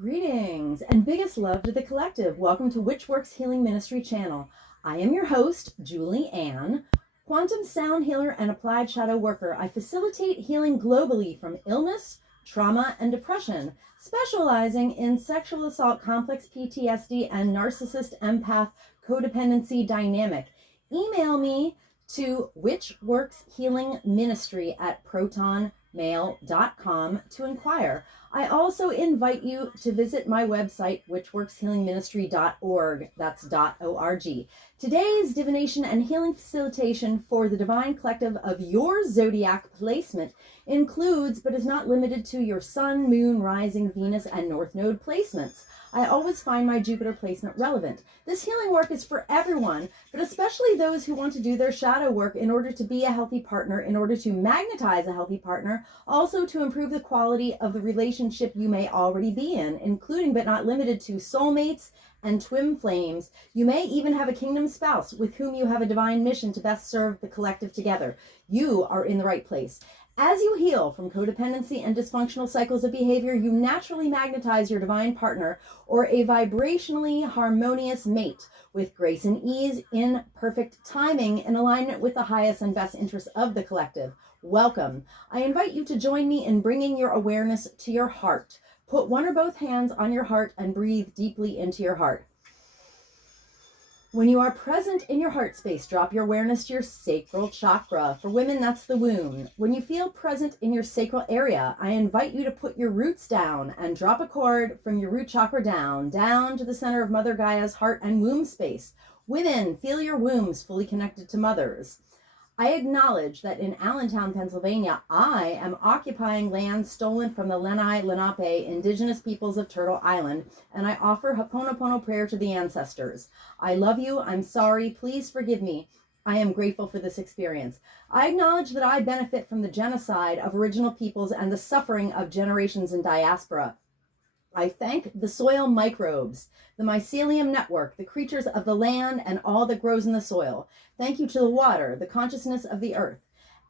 Greetings and biggest love to the collective. Welcome to Witch Works Healing Ministry channel. I am your host, Julie Ann, quantum sound healer and applied shadow worker. I facilitate healing globally from illness, trauma, and depression, specializing in sexual assault, complex PTSD, and narcissist empath codependency dynamic. Email me to witchworkshealingministry@protonmail.com to inquire. I also invite you to visit my website, witchworkshealingministry.org. That's .org. Today's divination and healing facilitation for the divine collective of your zodiac placement includes, but is not limited to, your sun, moon, rising, Venus, and north node placements. I always find my Jupiter placement relevant. This healing work is for everyone, but especially those who want to do their shadow work in order to be a healthy partner, in order to magnetize a healthy partner, also to improve the quality of the relationship you may already be in, including but not limited to soulmates and twin flames. You may even have a kingdom spouse with whom you have a divine mission to best serve the collective together. You are in the right place. As you heal from codependency and dysfunctional cycles of behavior, you naturally magnetize your divine partner or a vibrationally harmonious mate with grace and ease, in perfect timing, in alignment with the highest and best interests of the collective. Welcome. I invite you to join me in bringing your awareness to your heart. Put one or both hands on your heart and breathe deeply into your heart. When you are present in your heart space, drop your awareness to your sacral chakra. For women, that's the womb. When you feel present in your sacral area, I invite you to put your roots down and drop a cord from your root chakra down to the center of Mother Gaia's heart and womb space. Women, feel your wombs fully connected to mothers. I acknowledge that in Allentown, Pennsylvania, I am occupying land stolen from the Lenni Lenape indigenous peoples of Turtle Island, and I offer Ho'oponopono prayer to the ancestors. I love you. I'm sorry. Please forgive me. I am grateful for this experience. I acknowledge that I benefit from the genocide of original peoples and the suffering of generations in diaspora. I thank the soil microbes, the mycelium network, the creatures of the land, and all that grows in the soil. Thank you to the water, the consciousness of the earth,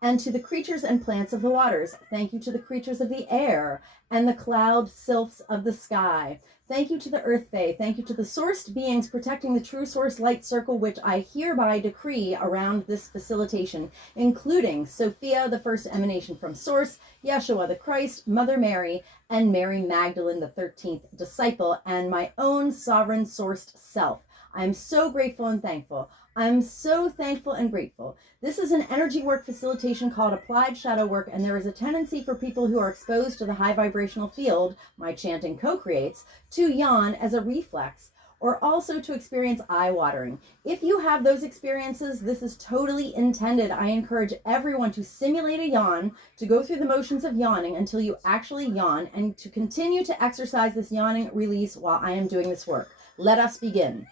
and to the creatures and plants of the waters. Thank you to the creatures of the air and the cloud sylphs of the sky. Thank you to the earth fae. Thank you to the sourced beings protecting the true source light circle, which I hereby decree around this facilitation, including Sophia, the first emanation from source, Yeshua the Christ, Mother Mary, and Mary Magdalene, the 13th disciple, and my own sovereign sourced self. I'm so grateful and thankful. I'm so thankful and grateful. This is an energy work facilitation called applied shadow work, and there is a tendency for people who are exposed to the high vibrational field my chanting co-creates to yawn as a reflex, or also to experience eye watering. If you have those experiences, this is totally intended. I encourage everyone to simulate a yawn, to go through the motions of yawning until you actually yawn, and to continue to exercise this yawning release while I am doing this work. Let us begin.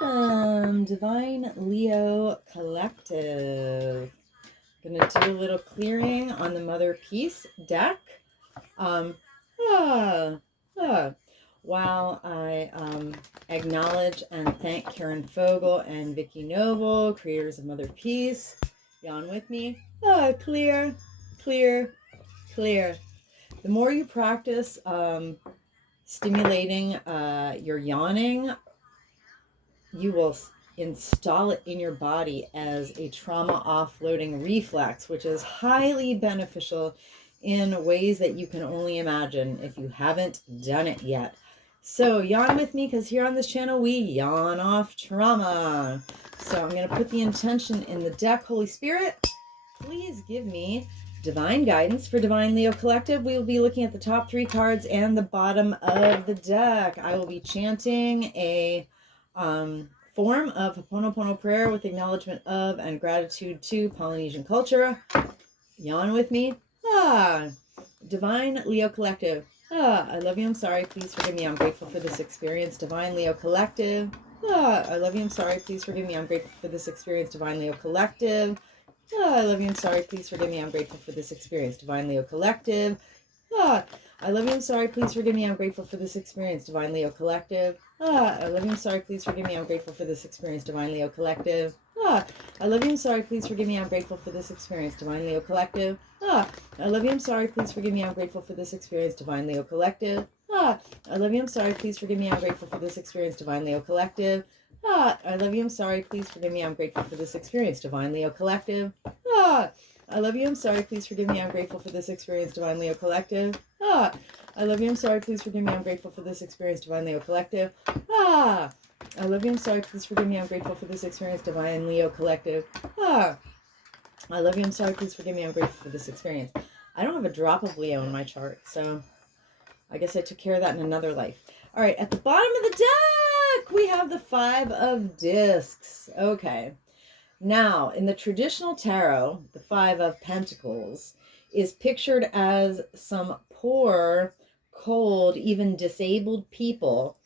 Welcome, Divine Leo Collective. I'm going to do a little clearing on the Mother Peace deck. While I acknowledge and thank Karen Fogel and Vicky Noble, creators of Mother Peace. Yawn with me. Clear, clear, clear. The more you practice stimulating your yawning, you will install it in your body as a trauma offloading reflex, which is highly beneficial in ways that you can only imagine if you haven't done it yet. So yawn with me, because here on this channel we yawn off trauma. So I'm going to put the intention in the deck. Holy Spirit, please give me divine guidance for Divine Leo Collective. We will be looking at the top 3 cards and the bottom of the deck. I will be chanting a form of Ho'oponopono prayer with acknowledgement of and gratitude to Polynesian culture. Yawn with me. Divine Leo Collective. I love you. I'm sorry. Please forgive me. I'm grateful for this experience. Divine Leo Collective. I love you. I'm sorry. Please forgive me. I'm grateful for this experience. Divine Leo Collective. I love you. I'm sorry. Please forgive me. I'm grateful for this experience. Divine Leo Collective. I love you. I'm sorry. Please forgive me. I'm grateful for this experience. Divine Leo Collective. I love you. I'm sorry. Please forgive me. I'm grateful for this experience. Divine Leo Collective. I love you, I'm sorry, please forgive me, I'm grateful for this experience, Divine Leo Collective. I love you, I'm sorry, please forgive me, I'm grateful for this experience, Divine Leo Collective. I love you, I'm sorry, please forgive me, I'm grateful for this experience, Divine Leo Collective. I love you, I'm sorry, please forgive me, I'm grateful for this experience, Divine Leo Collective. I love you, I'm sorry, please forgive me, I'm grateful for this experience, Divine Leo Collective. I love you, I'm sorry, please forgive me, I'm grateful for this experience, Divine Leo Collective. I love you, I'm sorry, please forgive me, I'm grateful for this experience, Divine Leo Collective. I love you, I'm sorry, please forgive me, I'm grateful for this experience. I don't have a drop of Leo in my chart, so I guess I took care of that in another life. All right, at the bottom of the deck, we have the 5 of Discs. Okay. Now, in the traditional tarot, the 5 of Pentacles is pictured as some poor, cold, even disabled people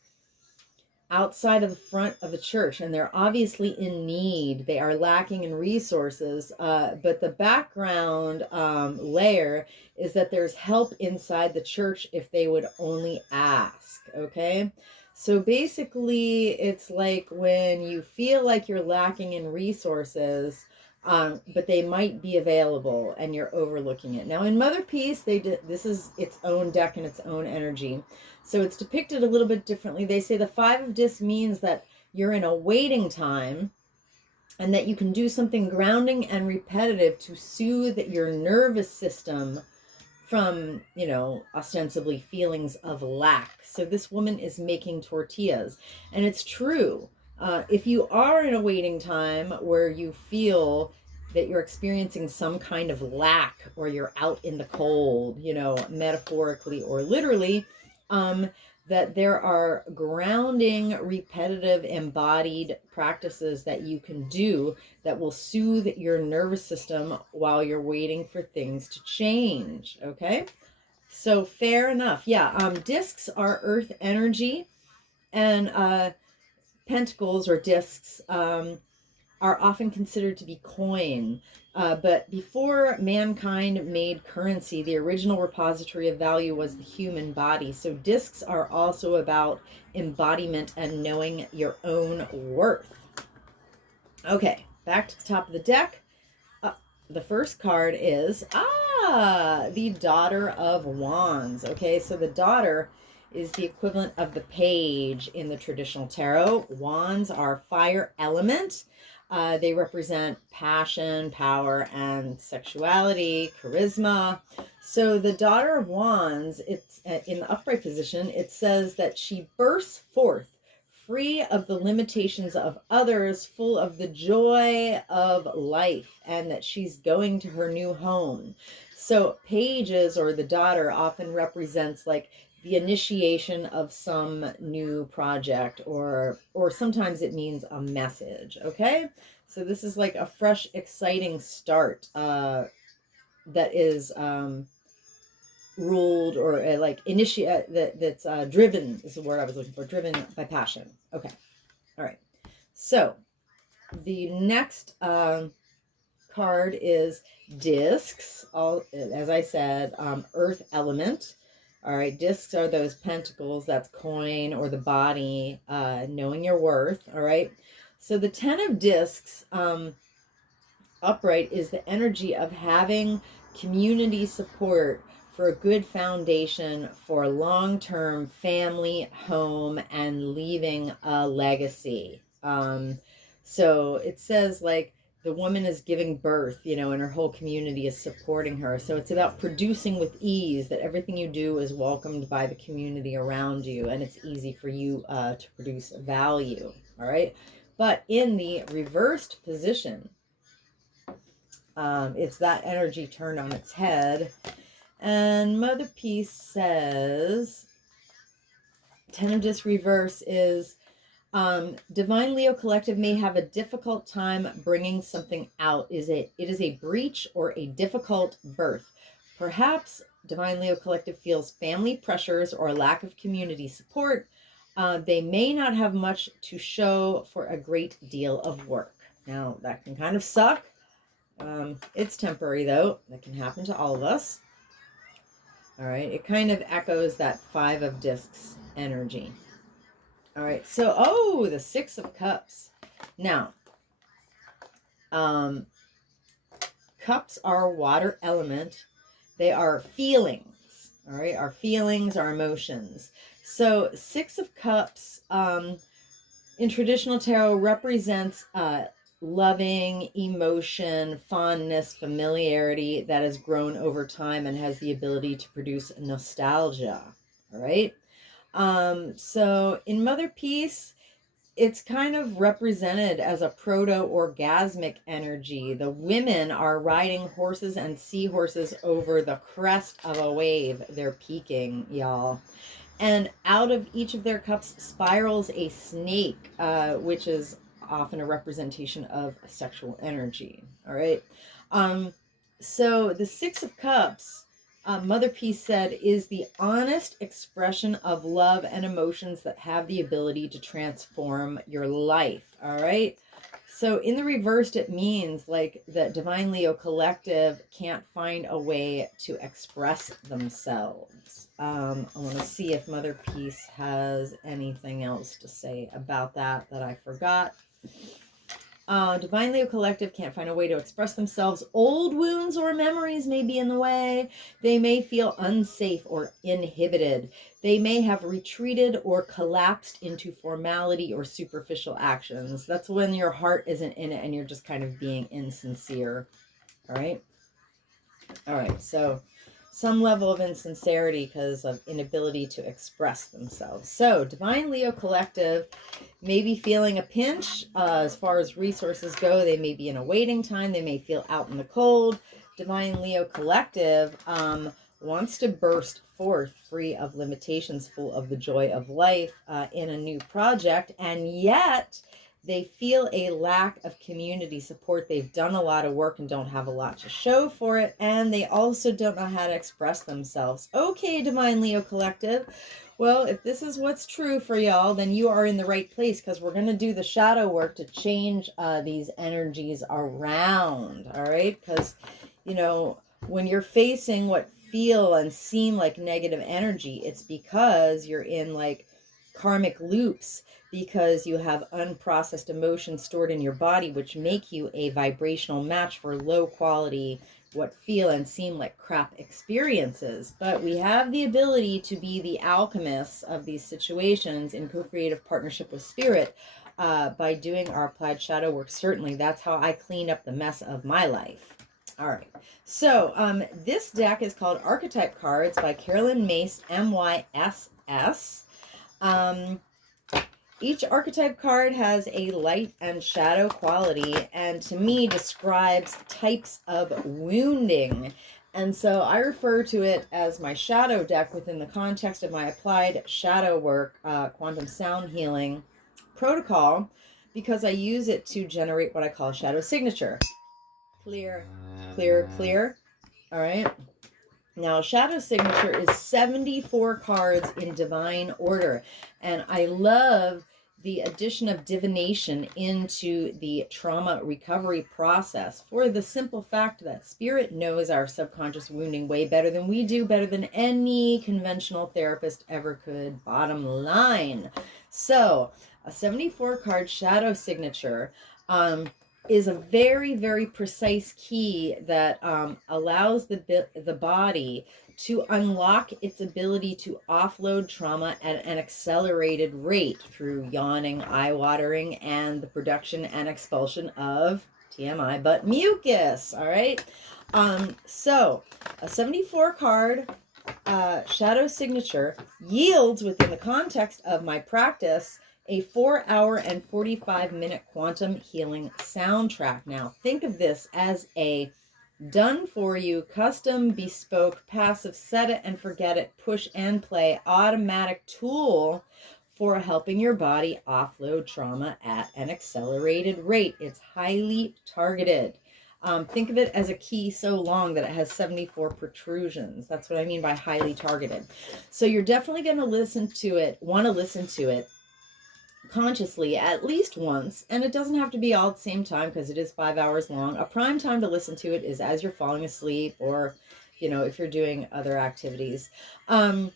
outside of the front of a church, and they're obviously in need. They are lacking in resources, but the background layer is that there's help inside the church if they would only ask. Okay, so basically it's like when you feel like you're lacking in resources, but they might be available and you're overlooking it. Now in Mother Peace, this is its own deck and its own energy. So it's depicted a little bit differently. They say the 5 of Discs means that you're in a waiting time and that you can do something grounding and repetitive to soothe your nervous system from, ostensibly feelings of lack. So this woman is making tortillas. And it's true. If you are in a waiting time where you feel that you're experiencing some kind of lack or you're out in the cold, metaphorically or literally, that there are grounding, repetitive, embodied practices that you can do that will soothe your nervous system while you're waiting for things to change. Okay, so fair enough. Yeah, discs are earth energy, and pentacles or discs are often considered to be coin. But before mankind made currency, the original repository of value was the human body. So discs are also about embodiment and knowing your own worth. Okay, back to the top of the deck. The first card is, the Daughter of Wands. Okay, so the Daughter is the equivalent of the Page in the traditional tarot. Wands are fire element. They represent passion, power, and sexuality, charisma. So the Daughter of Wands, it's in the upright position, it says that she bursts forth free of the limitations of others, full of the joy of life, and that she's going to her new home. So pages, or the daughter, often represents like the initiation of some new project, or sometimes it means a message. Okay, so this is like a fresh, exciting start that is ruled or like initiate that's driven is the word I was looking for, driven by passion. Okay, all right, so the next card is discs. All, as I said, earth element. All right, discs are those pentacles, that's coin or the body, knowing your worth. All right, so the 10 of discs upright is the energy of having community support for a good foundation for long-term family, home, and leaving a legacy. So it says like the woman is giving birth, and her whole community is supporting her. So it's about producing with ease, that everything you do is welcomed by the community around you, and it's easy for you to produce value. All right. But in the reversed position, it's that energy turned on its head. And Mother Peace says, 10 of Discs reverse is, Divine Leo Collective may have a difficult time bringing something out. It is a breach or a difficult birth. Perhaps Divine Leo Collective feels family pressures or a lack of community support. They may not have much to show for a great deal of work. Now, that can kind of suck. It's temporary, though. That can happen to all of us. All right, it kind of echoes that 5 of Discs energy. All right, so, the 6 of Cups. Now, Cups are water element. They are feelings, all right? Our feelings, our emotions. So Six of Cups in traditional tarot represents loving, emotion, fondness, familiarity that has grown over time and has the ability to produce nostalgia, all right? So in Mother Peace, it's kind of represented as a proto-orgasmic energy. The women are riding horses and seahorses over the crest of a wave. They're peaking, y'all. And out of each of their cups spirals a snake, which is often a representation of sexual energy. All right. So the Six of Cups, Mother Peace said, is the honest expression of love and emotions that have the ability to transform your life. All right. So in the reversed, it means like that Divine Leo Collective can't find a way to express themselves. I want to see if Mother Peace has anything else to say about that I forgot. Divine Leo Collective can't find a way to express themselves. Old wounds or memories may be in the way. They may feel unsafe or inhibited. They may have retreated or collapsed into formality or superficial actions. That's when your heart isn't in it and you're just kind of being insincere. All right. All right. So some level of insincerity because of inability to express themselves. So Divine Leo Collective may be feeling a pinch as far as resources go. They may be in a waiting time. They may feel out in the cold. Divine Leo Collective wants to burst forth free of limitations, full of the joy of life in a new project. And yet they feel a lack of community support. They've done a lot of work and don't have a lot to show for it. And they also don't know how to express themselves. Okay, Divine Leo Collective. Well, if this is what's true for y'all, then you are in the right place, because we're going to do the shadow work to change these energies around. All right. Because, you know, when you're facing what feel and seem like negative energy, it's because you're in like karmic loops, because you have unprocessed emotions stored in your body, which make you a vibrational match for low quality, what feel and seem like crap experiences. But we have the ability to be the alchemists of these situations in co-creative partnership with spirit by doing our applied shadow work. Certainly, that's how I clean up the mess of my life. All right. So this deck is called Archetype Cards by Carolyn Mace, MYSS. Each archetype card has a light and shadow quality, and to me describes types of wounding. And so I refer to it as my shadow deck within the context of my applied shadow work, quantum sound healing protocol, because I use it to generate what I call shadow signature. Clear, clear, clear. All right. Now, shadow signature is 74 cards in divine order. And I love the addition of divination into the trauma recovery process, for the simple fact that spirit knows our subconscious wounding way better than we do, better than any conventional therapist ever could, bottom line. So a 74 card shadow signature is a very, very precise key that allows the body to unlock its ability to offload trauma at an accelerated rate through yawning, eye-watering, and the production and expulsion of TMI, but mucus. All right. So a 74 card shadow signature yields, within the context of my practice, a 4-hour and 45-minute quantum healing soundtrack. Now, think of this as a done-for-you, custom, bespoke, passive, set it and forget it, push and play, automatic tool for helping your body offload trauma at an accelerated rate. It's highly targeted. Think of it as a key so long that it has 74 protrusions. That's what I mean by highly targeted. So you're definitely going to want to listen to it consciously at least once, and it doesn't have to be all at the same time because it is 5 hours long. A prime time to listen to it is as you're falling asleep, or if you're doing other activities that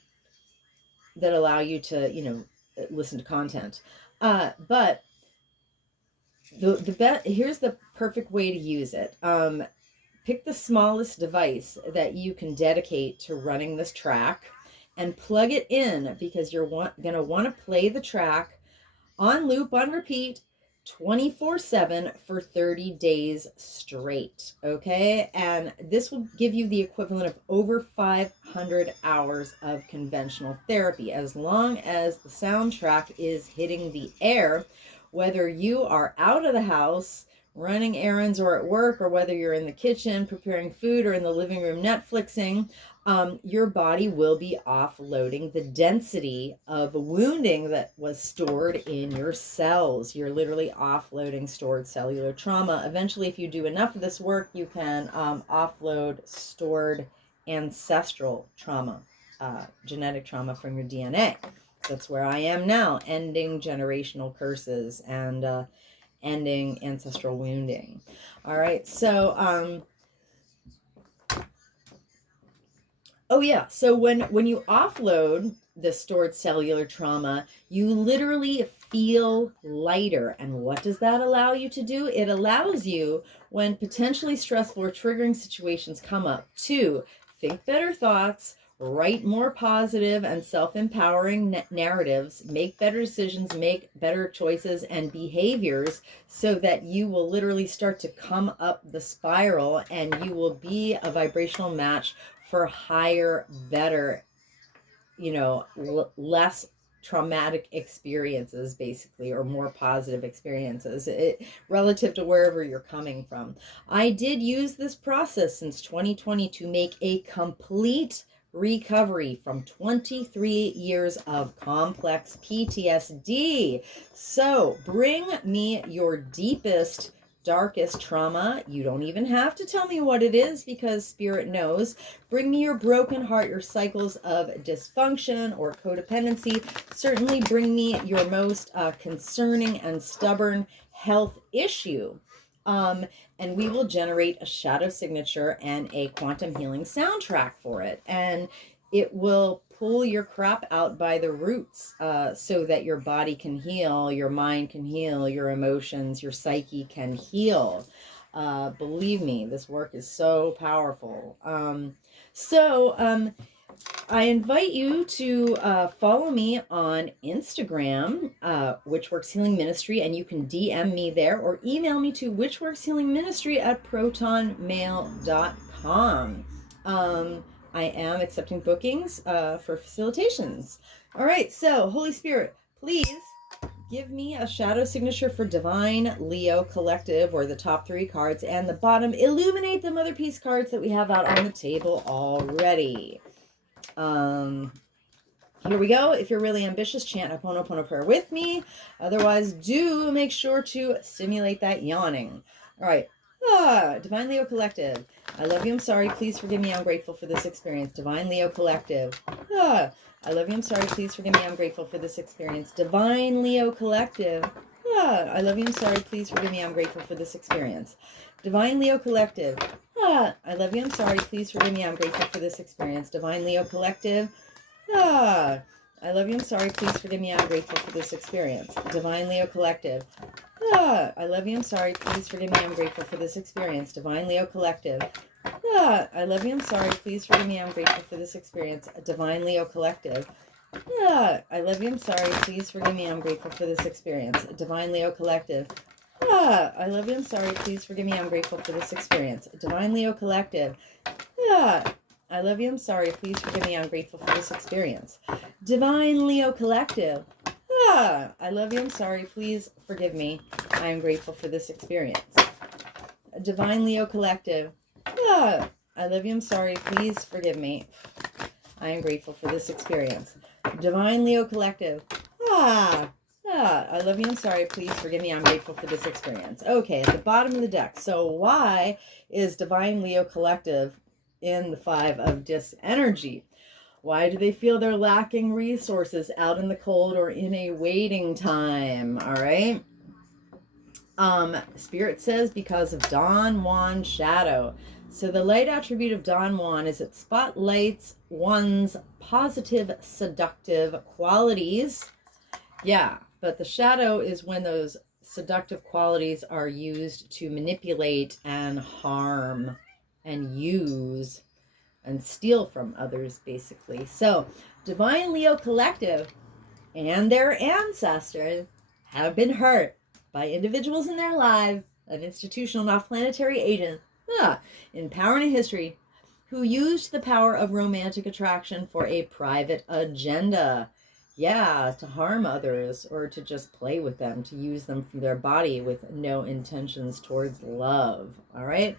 allow you to listen to content. But Here's the perfect way to use it. Pick the smallest device that you can dedicate to running this track and plug it in, because you're going to want to play the track on loop, on repeat, 24/7 for 30 days straight. Okay. And this will give you the equivalent of over 500 hours of conventional therapy, as long as the soundtrack is hitting the air, whether you are out of the house running errands or at work, or whether you're in the kitchen preparing food or in the living room Netflixing. Your body will be offloading the density of wounding that was stored in your cells. You're literally offloading stored cellular trauma. Eventually, if you do enough of this work, you can offload stored ancestral trauma, genetic trauma from your DNA. That's where I am now, ending generational curses and ending ancestral wounding. All right, so oh yeah, so when you offload the stored cellular trauma, you literally feel lighter. And what does that allow you to do? It allows you, when potentially stressful or triggering situations come up, to think better thoughts, write more positive and self-empowering narratives, make better decisions, make better choices and behaviors, so that you will literally start to come up the spiral, and you will be a vibrational match for higher, better, less traumatic experiences, basically, or more positive experiences, relative to wherever you're coming from. I did use this process since 2020 to make a complete recovery from 23 years of complex PTSD. So bring me your deepest, darkest trauma. You don't even have to tell me what it is, because Spirit knows. Bring me your broken heart, your cycles of dysfunction or codependency. Certainly bring me your most concerning and stubborn health issue. And we will generate a shadow signature and a quantum healing soundtrack for it. And it will pull your crap out by the roots, so that your body can heal, your mind can heal, your emotions, your psyche can heal. Believe me, this work is so powerful. I invite you to follow me on Instagram, Witchworks Healing Ministry, and you can DM me there, or email me to witchworkshealingministry@protonmail.com. I am accepting bookings for facilitations. All right, so Holy Spirit, please give me a shadow signature for Divine Leo Collective, or the top 3 cards, and the bottom, illuminate the Mother Peace cards that we have out on the table already. Here we go. If you're really ambitious, chant Ho'oponopono prayer with me. Otherwise, do make sure to stimulate that yawning. All right. Divine Leo Collective. I love you. I'm sorry. Please forgive me. I'm grateful for this experience. Divine Leo Collective. I love you. I'm sorry. Please forgive me. I'm grateful for this experience. Divine Leo Collective. I love you. I'm sorry. Please forgive me. I'm grateful for this experience. Divine Leo Collective. I love you. I'm sorry. Please forgive me. I'm grateful for this experience. Divine Leo Collective. I love you. I'm sorry. Please forgive me. I'm grateful for this experience. Divine Leo Collective. I love you. I'm sorry. Please forgive me. I'm grateful for this experience. Divine Leo Collective. I love you. I'm sorry. Please forgive me. I'm grateful for this experience. Divine Leo Collective. I love you. I'm sorry. Please forgive me. I'm grateful for this experience. Divine Leo Collective. I love you. I'm sorry. Please forgive me. I'm grateful for this experience. Divine Leo Collective. I love you. I'm sorry. Please forgive me. I'm grateful for this experience. Divine Leo Collective. I love you. I'm sorry. Please forgive me. I am grateful for this experience. Divine Leo Collective. I love you. I'm sorry. Please forgive me. I am grateful for this experience. Divine Leo Collective. I love you. I'm sorry. Please forgive me. I'm grateful for this experience. Okay, at the bottom of the deck. So why is Divine Leo Collective in the 5 of Dis energy? Why do they feel they're lacking resources, out in the cold, or in a waiting time? All right. Spirit says because of Don Juan shadow. So the light attribute of Don Juan is it spotlights one's positive, seductive qualities. Yeah, but the shadow is when those seductive qualities are used to manipulate and harm and use and steal from others, basically. So, Divine Leo Collective and their ancestors have been hurt by individuals in their lives, an institutional, not planetary agent, in power and history, who used the power of romantic attraction for a private agenda. Yeah, to harm others or to just play with them, to use them from their body with no intentions towards love. All right.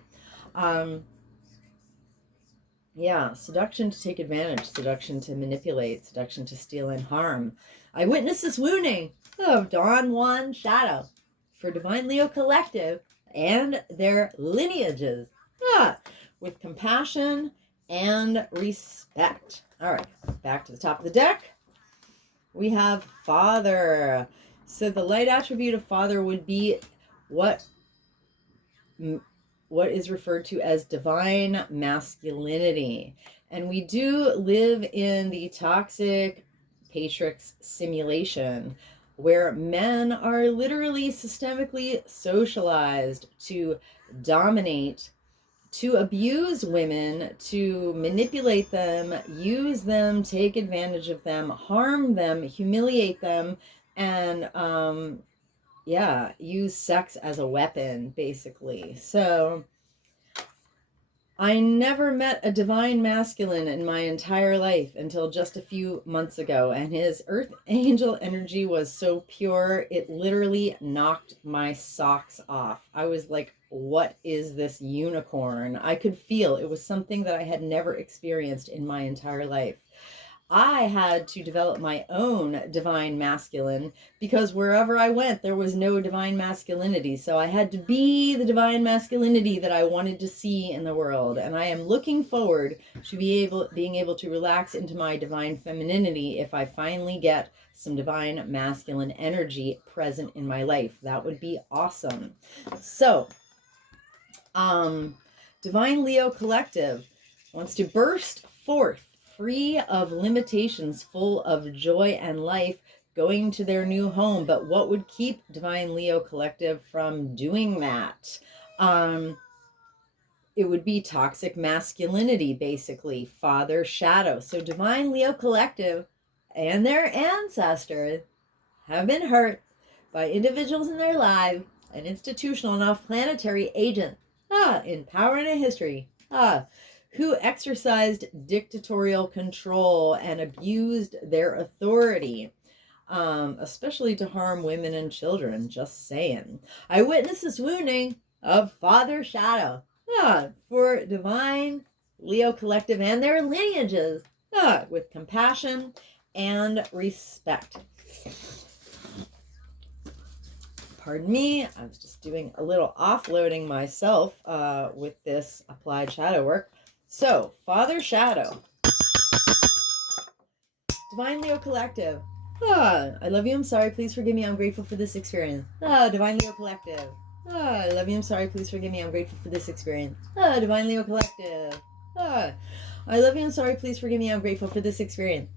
Yeah, seduction to take advantage, seduction to manipulate, seduction to steal and harm. I witness this wounding of Don Juan Shadow for Divine Leo Collective and their lineages, with compassion and respect. All right, back to the top of the deck. We have Father. So the light attribute of Father would be what is referred to as divine masculinity. And we do live in the toxic Patrix simulation where men are literally systemically socialized to dominate, to abuse women, to manipulate them, use them, take advantage of them, harm them, humiliate them, and use sex as a weapon, basically. So I never met a divine masculine in my entire life until just a few months ago, and his earth angel energy was so pure, it literally knocked my socks off. I was like, what is this unicorn? I could feel it was something that I had never experienced in my entire life. I had to develop my own divine masculine because wherever I went, there was no divine masculinity. So I had to be the divine masculinity that I wanted to see in the world. And I am looking forward to being able to relax into my divine femininity if I finally get some divine masculine energy present in my life. That would be awesome. So, Divine Leo Collective wants to burst forth free of limitations, full of joy and life, going to their new home. But what would keep Divine Leo Collective from doing that? It would be toxic masculinity, basically, Father Shadow. So Divine Leo Collective and their ancestors have been hurt by individuals in their lives, an institutional and off-planetary agent, in power and in history, who exercised dictatorial control and abused their authority, especially to harm women and children, just saying. I witnessed this wounding of Father Shadow for Divine Leo Collective and their lineages with compassion and respect. Pardon me, I was just doing a little offloading myself with this applied shadow work. So, Father Shadow, Divine Leo Collective. I love you, I'm sorry, please forgive me, I'm grateful for this experience. Divine Leo Collective. I love you, I'm sorry, please forgive me, I'm grateful for this experience. Divine Leo Collective. I love you, I'm sorry, please forgive me, I'm grateful for this experience.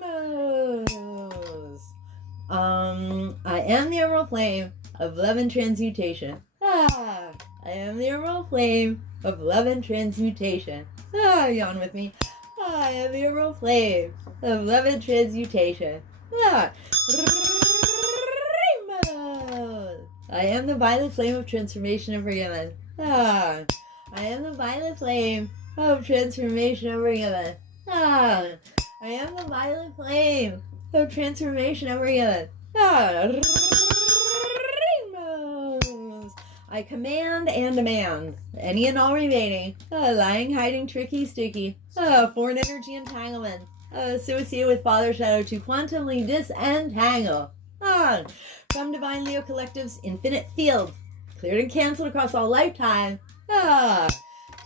Rainbows. I am the emerald flame of love and transmutation. I am the emerald flame of love and transmutation. Yawn with me. I am the emerald flame of love and transmutation. Rainbows. I am the violet flame of transformation and forgiveness. I am the violet flame of transformation and forgiveness. I am the violet flame of transformation and forgiveness. I command and demand any and all remaining lying, hiding, tricky, sticky, foreign energy entanglement associated with Father Shadow to quantumly disentangle from Divine Leo Collective's infinite fields, cleared and canceled across all lifetime,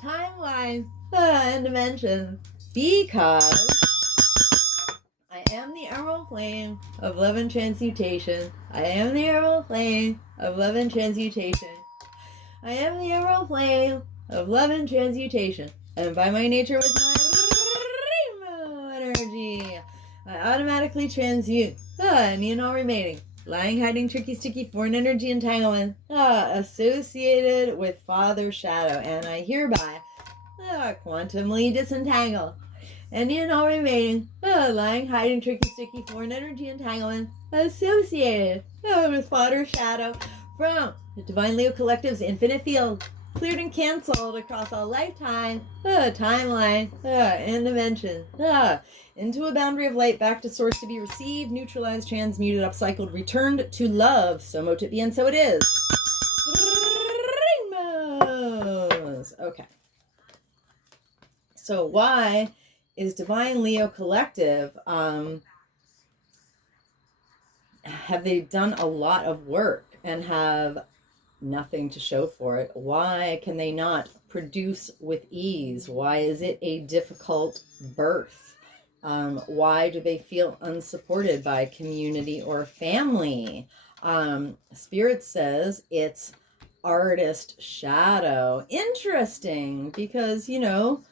timelines, and dimensions, because I am the emerald flame of love and transmutation. I am the emerald flame of love and transmutation. I am the emerald flame of love and transmutation. And by my nature with my rainbow energy, I automatically transmute any and all remaining lying, hiding, tricky, sticky, foreign energy entanglement associated with father shadow, and I hereby quantumly disentangle any and all remaining lying, hiding, tricky, sticky, foreign energy entanglement associated with father shadow from the Divine Leo Collective's infinite field, cleared and canceled across all lifetime, timeline, and dimension, into a boundary of light, back to source to be received, neutralized, transmuted, upcycled, returned to love. So mote it be, and so it is. Rainbows. Okay. So why is Divine Leo Collective, have they done a lot of work and have nothing to show for it? Why can they not produce with ease? Why is it a difficult birth? Why do they feel unsupported by community or family? Spirit says it's artist shadow. Interesting, because, you know,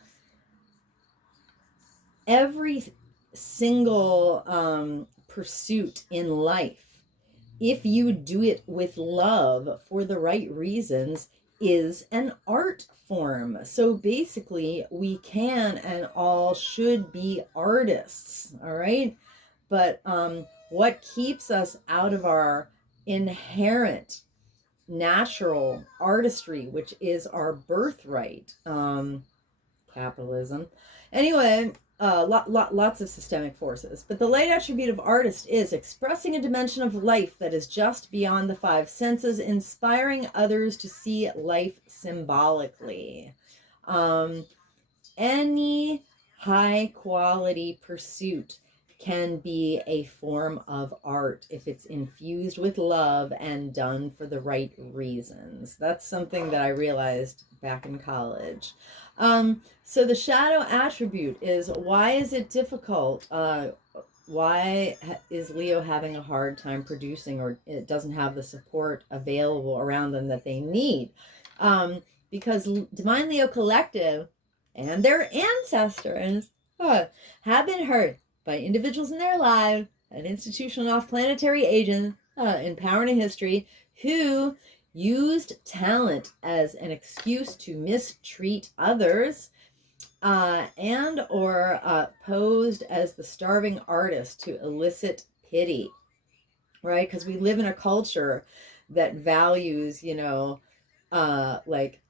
every single pursuit in life, if you do it with love for the right reasons, is an art form. So basically, we can and all should be artists, all right? But what keeps us out of our inherent natural artistry, which is our birthright, capitalism. Anyway, lots of systemic forces. But the light attribute of artist is expressing a dimension of life that is just beyond the five senses, inspiring others to see life symbolically. Any high quality pursuit can be a form of art if it's infused with love and done for the right reasons. That's something that I realized back in college. So the shadow attribute is, why is it difficult? Why is Leo having a hard time producing, or it doesn't have the support available around them that they need? Because Divine Leo Collective and their ancestors have been hurt by individuals in their lives and institutional off-planetary agents in power and history who used talent as an excuse to mistreat others, and or posed as the starving artist to elicit pity, right? Because we live in a culture that values, you know, like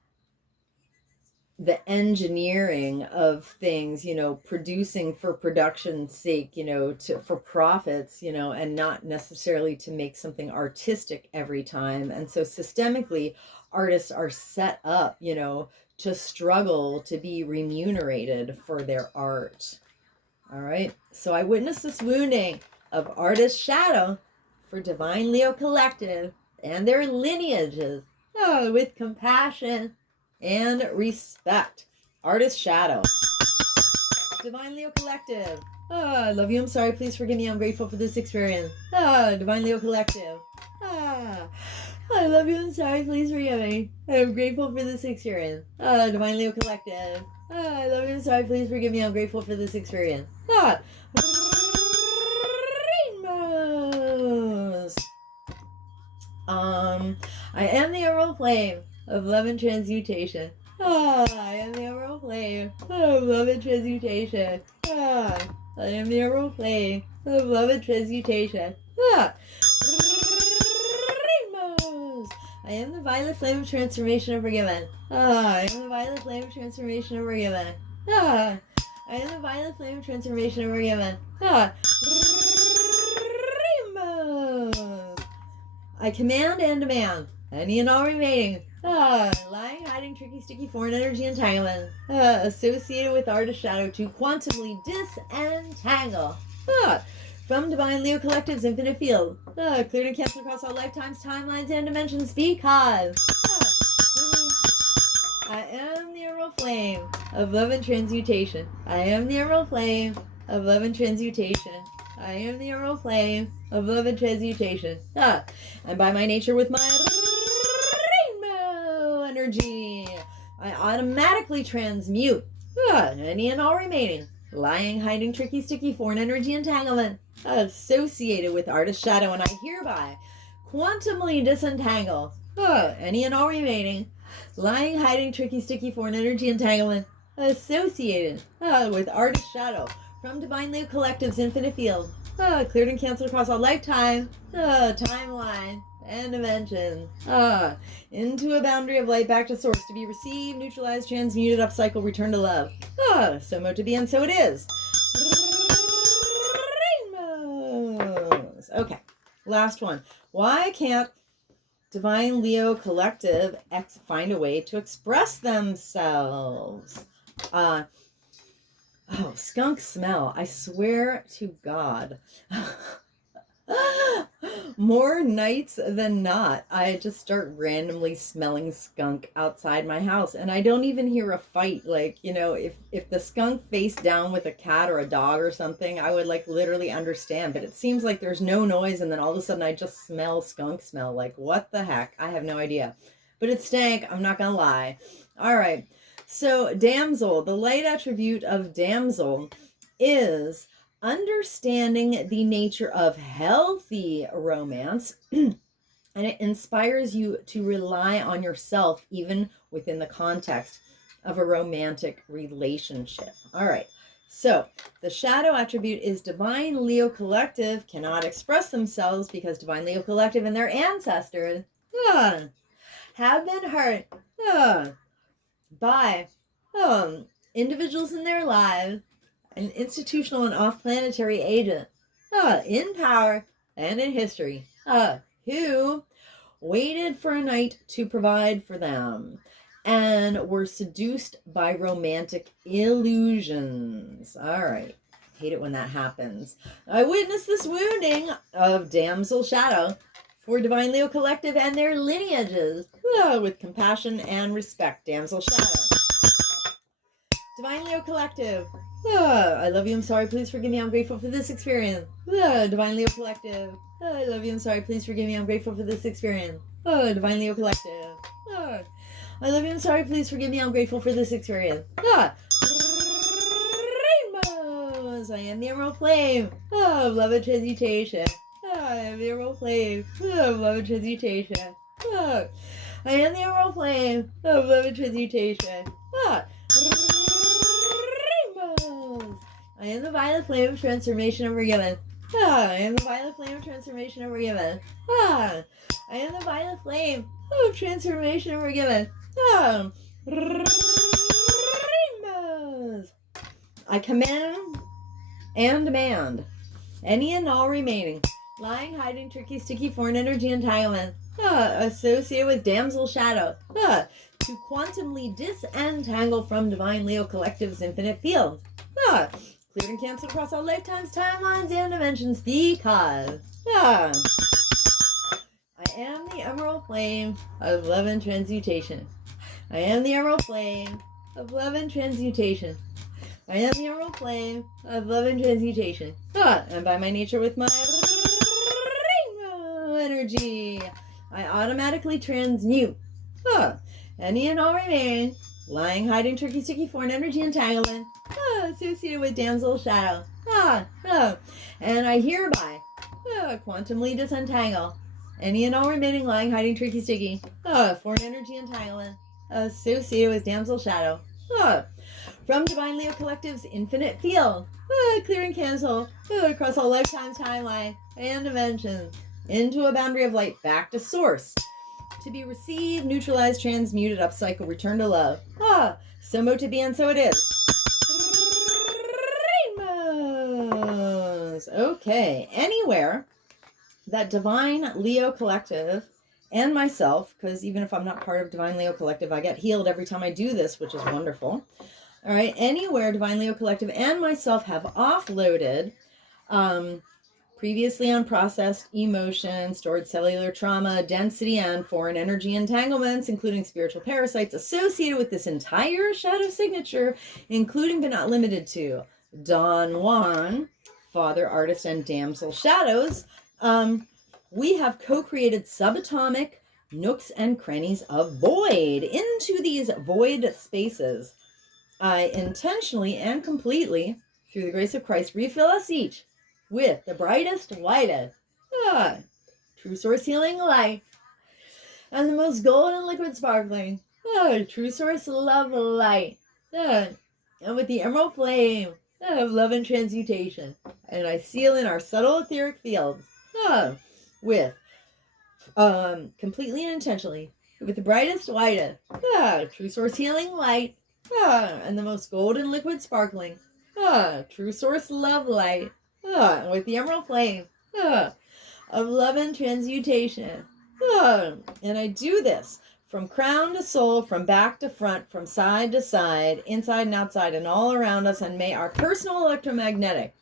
the engineering of things, you know, producing for production's sake, you know, for profits, you know, and not necessarily to make something artistic every time. And so systemically, artists are set up, you know, to struggle to be remunerated for their art. All right. So I witnessed this wounding of artist shadow for Divine Leo Collective and their lineages with compassion and respect. Artist shadow. Divine Leo Collective. I love you. I'm sorry. Please forgive me. I'm grateful for this experience. Divine Leo Collective. I love you. I'm sorry. Please forgive me. I'm grateful for this experience. Divine Leo Collective. I love you. I'm sorry. Please forgive me. I'm grateful for this experience. Rainbows. I am the auroral flame of love and transmutation. I am the auroral flame of love and transmutation. I am the auroral flame of love and transmutation. Rainbows. I am the violet flame of transformation and forgiven. I am the violet flame of transformation and forgiven. I am the violet flame of transformation and forgiven. Rainbows. I command and demand any and all remaining lying, hiding, tricky, sticky, foreign energy entanglement associated with artist shadow to quantumly disentangle from Divine Leo Collective's infinite field, cleared and canceled across all lifetimes, timelines, and dimensions, because I am the auroral flame of love and transmutation. I am the auroral flame of love and transmutation. I am the auroral flame of love and transmutation. And by my nature, with my rainbow energy, I automatically transmute any and all remaining lying, hiding, tricky, sticky, foreign energy entanglement associated with artist shadow, and I hereby quantumly disentangle any and all remaining lying, hiding, tricky, sticky, foreign energy entanglement associated with artist shadow from Divine Leo Collective's infinite field, cleared and canceled across all lifetime, timeline, and dimension, into a boundary of light back to source to be received, neutralized, transmuted, upcycle, return to love. So mote to be, and so it is. Rainbows. Okay, last one. Why can't Divine Leo Collective find a way to express themselves? Skunk smell. I swear to God. More nights than not, I just start randomly smelling skunk outside my house, and I don't even hear a fight. Like, you know, if the skunk face down with a cat or a dog or something, I would like literally understand, but it seems like there's no noise, and then all of a sudden I just smell skunk smell. Like, what the heck? I have no idea, but it stank. I'm not gonna lie. All right, so damsel, the light attribute of damsel is understanding the nature of healthy romance, and it inspires you to rely on yourself even within the context of a romantic relationship. All right, so the shadow attribute is Divine Leo Collective cannot express themselves because Divine Leo Collective and their ancestors have been hurt by individuals in their lives, an institutional and off-planetary agent in power and in history who waited for a knight to provide for them and were seduced by romantic illusions. All right. Hate it when that happens. I witnessed this wounding of damsel shadow for Divine Leo Collective and their lineages with compassion and respect. Damsel shadow. Divine Leo Collective. I love you, I'm sorry, please forgive me, I'm grateful for this experience. Divine Leo Collective. I love you, I'm sorry, please forgive me, I'm grateful for this experience. Divine Leo Collective. I love you, I'm sorry, please forgive me, I'm grateful for this experience. Rainbows. I am the emerald flame of love and transmutation. I am the emerald flame of love and transmutation. I am the emerald flame of love and transmutation. I am the violet flame of transformation forgiven. I am the violet flame of transformation forgiven. I am the violet flame of transformation forgiven. Rainbows. I command and demand any and all remaining lying, hiding, tricky, sticky, foreign energy entanglement associated with damsel shadow to quantumly disentangle from Divine Leo Collective's infinite field. Cleared and canceled across all lifetimes, timelines, and dimensions because I am the emerald flame of love and transmutation. I am the emerald flame of love and transmutation. I am the emerald flame of love and transmutation. And by my nature with my rainbow energy, I automatically transmute any and all remaining lying, hiding, tricky, sticky, foreign energy entanglement associated with damsel shadow. And I hereby quantumly disentangle any and all remaining lying, hiding, tricky, sticky, foreign energy entanglement associated with damsel shadow from Divine Leo Collective's infinite field, clear and cancel across all lifetimes, timeline, and dimensions into a boundary of light back to source to be received, neutralized, transmuted, upcycle, return to love. So mote to be, and so it is. Rainbows. Okay, anywhere that Divine Leo Collective and myself, because even if I'm not part of Divine Leo Collective, I get healed every time I do this, which is wonderful. All right, anywhere Divine Leo Collective and myself have offloaded previously unprocessed emotion, stored cellular trauma, density, and foreign energy entanglements, including spiritual parasites associated with this entire shadow signature, including but not limited to Don Juan, Father, Artist, and Damsel Shadows. We have co-created subatomic nooks and crannies of void. Into these void spaces, I intentionally and completely through the grace of Christ, refill us each with the brightest, whitest, true source healing light, and the most golden liquid sparkling, true source love light, and with the emerald flame of love and transmutation. And I seal in our subtle etheric fields with completely and intentionally with the brightest, whitest, true source healing light, and the most golden liquid sparkling, true source love light, and with the emerald flame of love and transmutation. And I do this from crown to sole, from back to front, from side to side, inside and outside, and all around us. And may our personal electromagnetic,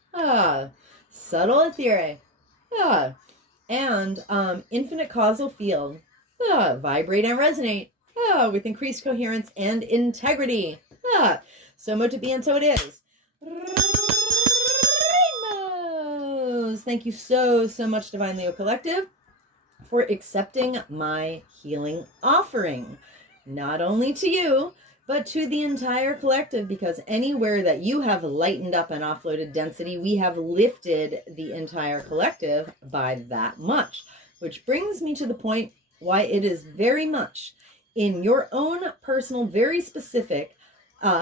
subtle etheric, and infinite causal field vibrate and resonate with increased coherence and integrity. So much to be, and so it is. Rainbows! Thank you so much, Divine Leo Collective, for accepting my healing offering. Not only to you, but to the entire collective, because anywhere that you have lightened up and offloaded density, we have lifted the entire collective by that much. Which brings me to the point why it is very much in your own personal, very specific,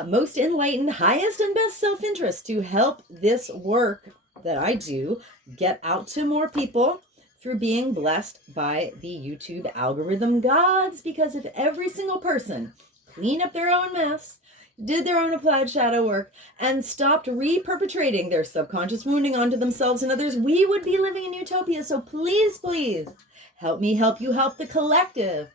most enlightened, highest and best self-interest to help this work that I do get out to more people through being blessed by the YouTube algorithm gods. Because if every single person cleaned up their own mess, did their own applied shadow work, and stopped re-perpetrating their subconscious wounding onto themselves and others, we would be living in utopia. So please, please, help me help you help the collective.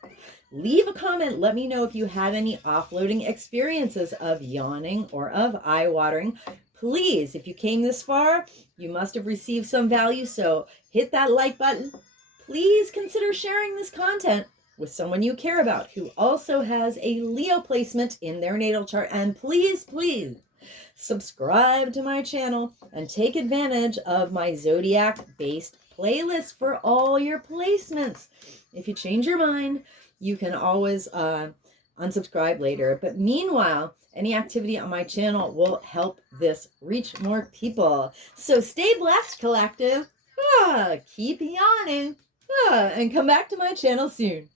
Leave a comment. Let me know if you had any offloading experiences of yawning or of eye watering. Please, if you came this far, you must have received some value. So hit that like button. Please consider sharing this content with someone you care about who also has a Leo placement in their natal chart. And please, please subscribe to my channel and take advantage of my zodiac-based playlist for all your placements. If you change your mind, you can always unsubscribe later. But meanwhile, any activity on my channel will help this reach more people. So stay blessed, collective. Keep yawning. And come back to my channel soon.